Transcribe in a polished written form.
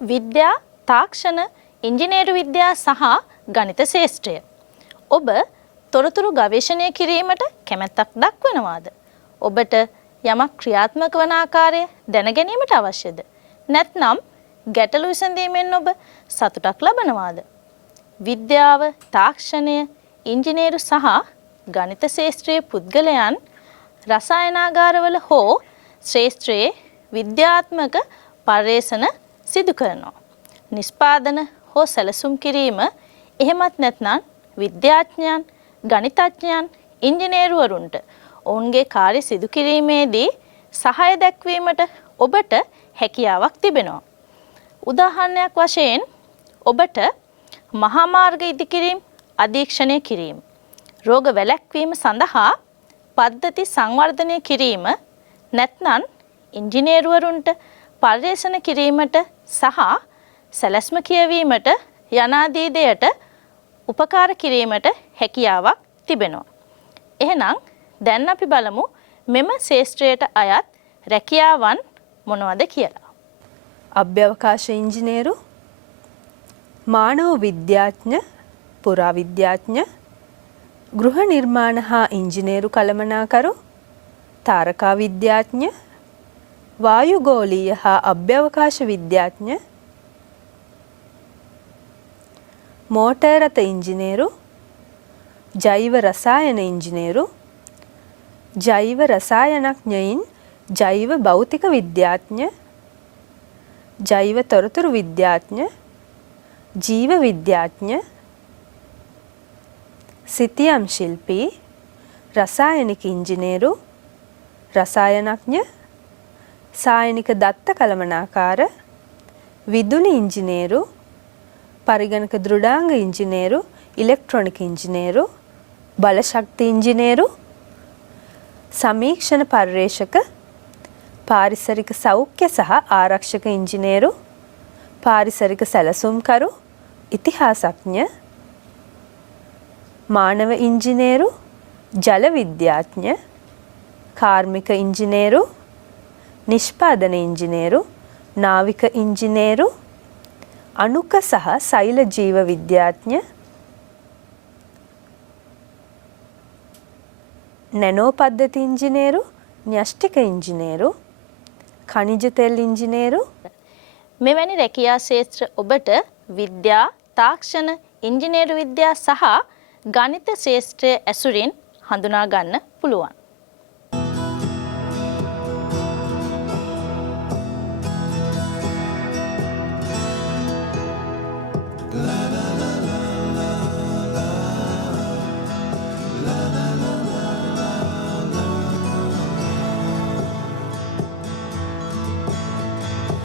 විද්‍යා, තාක්ෂණ, ඉංජිනේරු විද්‍යා සහ ගණිත ශාස්ත්‍රය. ඔබ තොරතුරු ගවේෂණය කිරීමට කැමැත්තක් දක්වනවාද? ඔබට යමක් ක්‍රියාත්මක වන ආකාරය දැන ගැනීමට අවශ්‍යද? නැත්නම් ගැටලු විසඳීමෙන් ඔබ සතුටක් ලබනවාද? විද්‍යාව, තාක්ෂණය, ඉංජිනේරු සහ ගණිත ශාස්ත්‍රයේ පුද්ගලයන් රසායනාගාරවල හෝ ශ්‍රේෂ්ඨයේ විද්‍යාත්මක පර්යේෂණ සිදු කරනවා. නිෂ්පාදන හෝ සැලසුම් කිරීම, එහෙමත් නැත්නම් විද්‍යාඥයන්, ගණිතඥයන්, ඉංජිනේරුවරුන්ට ඔවුන්ගේ කාර්ය සිදු කිරීමේදී සහාය දැක්වීමට ඔබට හැකියාවක් තිබෙනවා. උදාහරණයක් වශයෙන් ඔබට මහා මාර්ග ඉදිකිරීම, අධීක්ෂණය කිරීම, රෝග වැළැක්වීම සඳහා පද්ධති සංවර්ධනය කිරීම, නැත්නම් ඉංජිනේරුවරුන්ට පර්යේෂණ කිරීමට සහ සැලැස්ම කියවීමට යනාදී දෙයට උපකාර කිරීමට හැකියාවක් තිබෙනවා. එහෙනම් දැන් අපි බලමු මෙම ශාස්ත්‍රයට අයත් රැකියාවන් මොනවද කියලා. අභ්‍යවකාශ ඉංජිනේරු, මානව විද්‍යාඥ, පුරාවිද්‍යාඥ, ගෘහ නිර්මාණ හා ඉංජිනේරු කළමනාකරු, තාරකා විද්‍යාඥ, වායුගෝලීය හා අභ්‍යවකාශ විද්‍යාඥ, මෝටර් රථ ඉංජිනේරු, ජෛව රසායන ඉංජිනේරු, ජෛව රසායනඥයින්, ජෛව භෞතික විද්‍යාඥ, ජෛව තොරතුරු විද්‍යාඥ, ජීව විද්‍යාඥ, සිතියම් ශිල්පී, රසායනික ඉංජිනේරු, රසායනඥ, සායනික දත්ත කළමනාකාර, විදුලි ඉංජිනේරු, පරිගණක දෘඩාංග ඉංජිනේරු, ඉලෙක්ට්‍රොනික ඉංජිනේරු, බලශක්ති ඉංජිනේරු, සමීක්ෂණ පර්යේෂක, පාරිසරික සෞඛ්‍ය සහ ආරක්ෂක ඉංජිනේරු, පාරිසරික සැලසුම්කරු, ඉතිහාසඥ, මානව ඉංජිනේරු, ජල විද්‍යාඥ, කාර්මික ඉංජිනේරු, නිෂ්පාදන ඉංජිනේරු, නාවික ඉංජිනේරු, අණුක සහ සෛල ජීව විද්‍යාඥ, නැනෝ පද්ධති ඉංජිනේරු, න්‍යෂ්ටික ඉංජිනේරු, ඛනිජ තෙල් ඉංජිනේරු. මෙවැනි රැකියා ශාස්ත්‍ර ඔබට විද්‍යා, තාක්ෂණ, ඉංජිනේරු විද්‍යා සහ ගණිත ශාස්ත්‍රය ඇසුරින් හඳුනා ගන්න පුළුවන්.